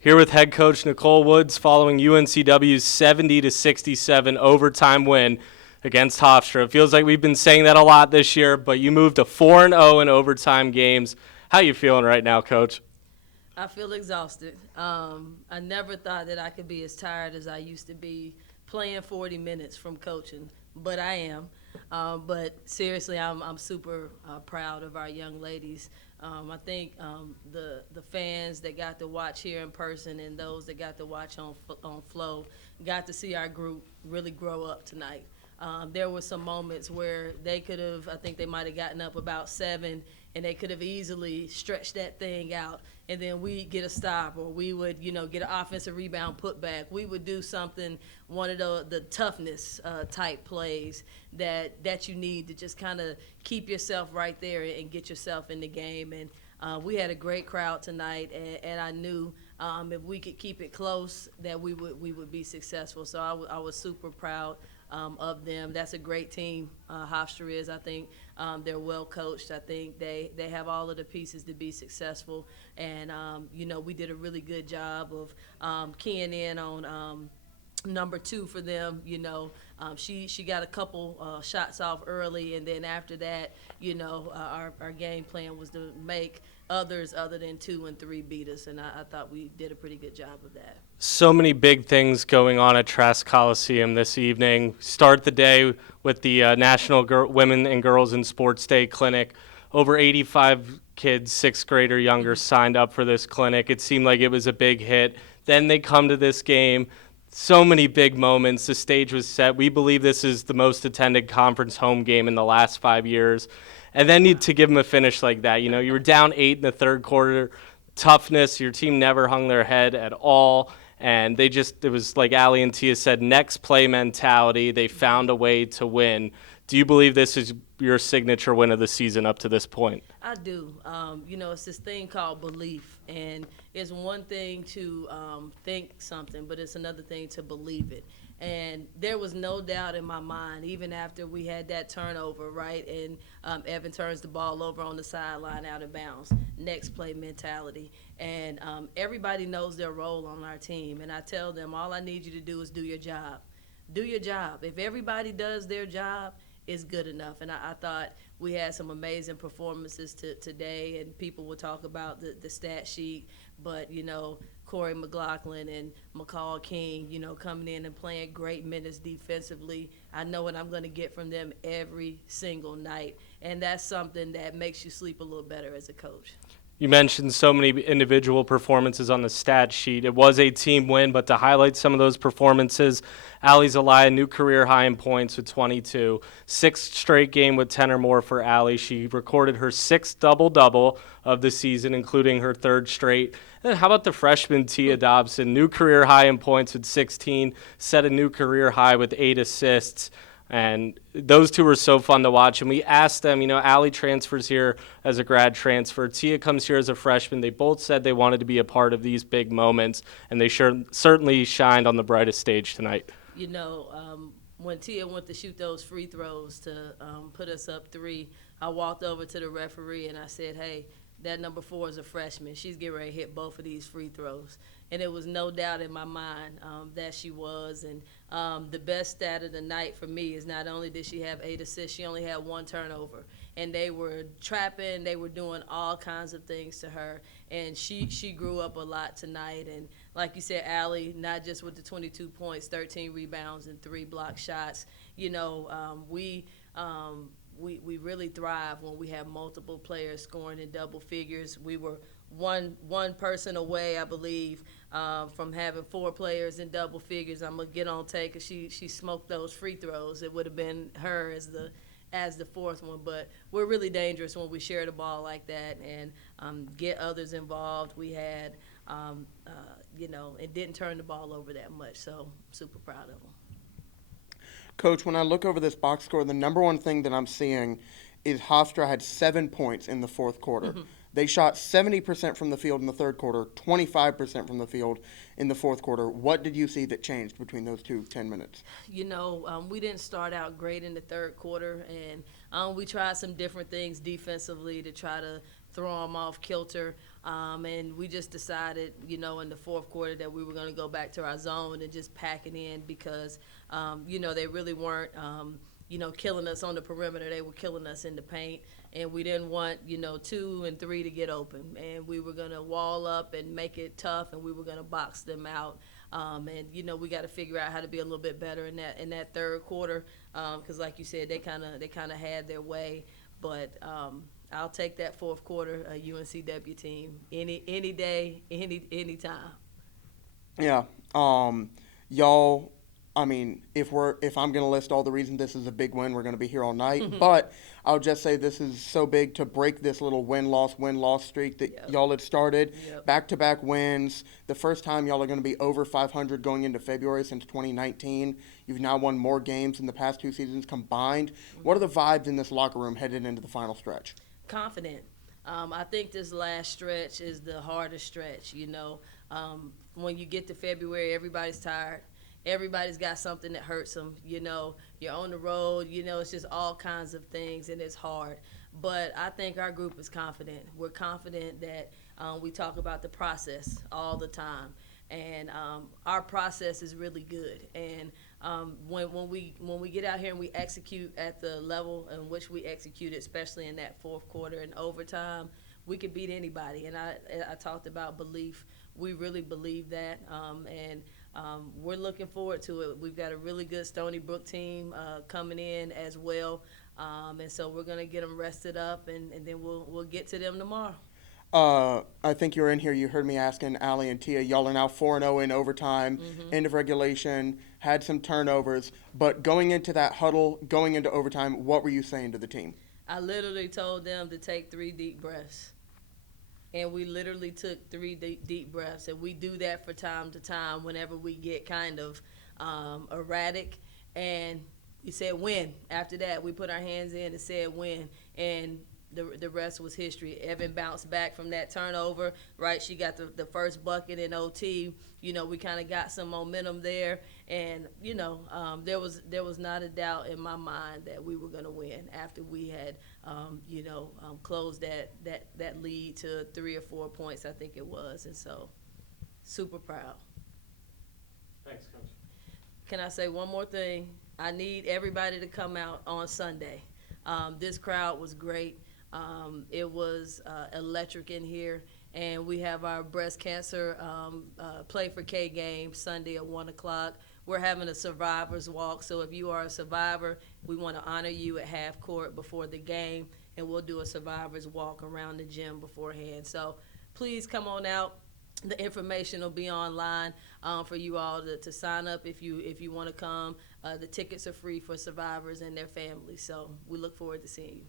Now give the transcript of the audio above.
Here with head coach Nicole Woods following UNCW's 70-67 overtime win against Hofstra. It feels like we've been saying that a lot this year, but you moved to 4-0 in overtime games. How you feeling right now, Coach? I feel exhausted. I never thought that I could be as tired as I used to be playing 40 minutes from coaching, but I am. But seriously, I'm super proud of our young ladies. I think the fans that got to watch here in person and those that got to watch on Flow got to see our group really grow up tonight. There were some moments where they could have, I think they might have gotten up about 7, and they could have easily stretched that thing out, and then we get a stop, or we would, get an offensive rebound put back. We would do something, one of the toughness type plays that you need to just kind of keep yourself right there and get yourself in the game. And we had a great crowd tonight, and I knew if we could keep it close that we would be successful. So I was super proud of them. That's a great team. Hofstra is. I think they're well coached. I think they have all of the pieces to be successful. And we did a really good job of keying in on number 2 for them. She got a couple shots off early, and then after that, our game plan was to make others other than 2 and 3 beat us, and I thought we did a pretty good job of that. So many big things going on at Trask Coliseum this evening. Start the day with the National Women and Girls in Sports Day Clinic. Over 85 kids, 6th grade or younger, signed up for this clinic. It seemed like it was a big hit. Then they come to this game. So many big moments. The stage was set. We believe this is the most attended conference home game in the last 5 years. And then to give them a finish like that, you were down 8 in the third quarter. Toughness, your team never hung their head at all. And it was like Allie and Tia said, next play mentality. They found a way to win. Do you believe this is your signature win of the season up to this point? I do. It's this thing called belief, and it's one thing to think something, but it's another thing to believe it. And there was no doubt in my mind, even after we had that turnover, right? And Evan turns the ball over on the sideline out of bounds. Next play mentality. And everybody knows their role on our team. And I tell them, all I need you to do is do your job. Do your job. If everybody does their job, it's good enough. And I thought we had some amazing performances today, and people will talk about the stat sheet, but, Corey McLaughlin and McCall King, coming in and playing great minutes defensively. I know what I'm going to get from them every single night, and that's something that makes you sleep a little better as a coach. You mentioned so many individual performances on the stat sheet. It was a team win, but to highlight some of those performances, Allie Zelaya, new career high in points with 22. 6th straight game with 10 or more for Allie. She recorded her 6th double-double of the season, including her 3rd straight. And how about the freshman Tia Dobson? New career high in points with 16, set a new career high with 8 assists. And those two were so fun to watch. And we asked them, Allie transfers here as a grad transfer. Tia comes here as a freshman. They both said they wanted to be a part of these big moments, and they certainly shined on the brightest stage tonight. When Tia went to shoot those free throws to put us up 3, I walked over to the referee and I said, hey, that number 4 is a freshman. She's getting ready to hit both of these free throws. And it was no doubt in my mind that she was. And the best stat of the night for me is not only did she have 8 assists, she only had 1 turnover. And they were trapping, they were doing all kinds of things to her. And she grew up a lot tonight. And like you said, Allie, not just with the 22 points, 13 rebounds, and 3 block shots. We really thrive when we have multiple players scoring in double figures. We were one person away, I believe, from having 4 players in double figures. I'm gonna get on take because she smoked those free throws. It would have been her as the 4th one, but we're really dangerous when we share the ball like that and get others involved. We had, it didn't turn the ball over that much, so super proud of them. Coach, when I look over this box score, the number one thing that I'm seeing is Hofstra had 7 points in the 4th quarter. Mm-hmm. They shot 70% from the field in the 3rd quarter, 25% from the field in the 4th quarter. What did you see that changed between those 10 minutes? We didn't start out great in the 3rd quarter, and we tried some different things defensively to try to throw them off kilter. And we just decided, in the fourth quarter that we were going to go back to our zone and just pack it in because, they really weren't, killing us on the perimeter. They were killing us in the paint. And we didn't want, 2 and 3 to get open. And we were going to wall up and make it tough, and we were going to box them out. And we got to figure out how to be a little bit better in that third quarter, because like you said, they kind of had their way. But I'll take that fourth quarter UNCW team any day, any time. Yeah. Y'all, I mean, if I'm going to list all the reasons this is a big win, we're going to be here all night. But I'll just say this is so big to break this little win-loss streak that y'all had started. Yep. Back-to-back wins. The first time y'all are going to be over 500 going into February since 2019. You've now won more games in the past 2 seasons combined. What are the vibes in this locker room headed into the final stretch? Confident. I think this last stretch is the hardest stretch. When you get to February, everybody's tired. Everybody's got something that hurts them. You're on the road. It's just all kinds of things, and it's hard. But I think our group is confident. We're confident that we talk about the process all the time, and our process is really good. And when we get out here and we execute at the level in which we executed, especially in that fourth quarter and overtime, we could beat anybody. And I talked about belief. We really believe that, and we're looking forward to it. We've got a really good Stony Brook team coming in as well, and so we're going to get them rested up, and then we'll get to them tomorrow. I think you were in here. You heard me asking Allie and Tia. Y'all are now 4-0 in overtime, end of regulation, had some turnovers. But going into that huddle, going into overtime, what were you saying to the team? I literally told them to take 3 deep breaths. And we literally took 3 deep breaths. And we do that from time to time whenever we get kind of erratic. And we said win. After that, we put our hands in and said win. And the rest was history. Evan bounced back from that turnover, right? She got the first bucket in OT. We kind of got some momentum there. And, there was not a doubt in my mind that we were going to win after we had, closed that lead to 3 or 4 points, I think it was. And so, super proud. Thanks, Coach. Can I say one more thing? I need everybody to come out on Sunday. This crowd was great. It was electric in here, and we have our breast cancer Play for K game Sunday at 1 o'clock. We're having a survivor's walk, so if you are a survivor, we want to honor you at half court before the game, and we'll do a survivor's walk around the gym beforehand. So please come on out. The information will be online for you all to sign up if you want to come. The tickets are free for survivors and their families, so we look forward to seeing you.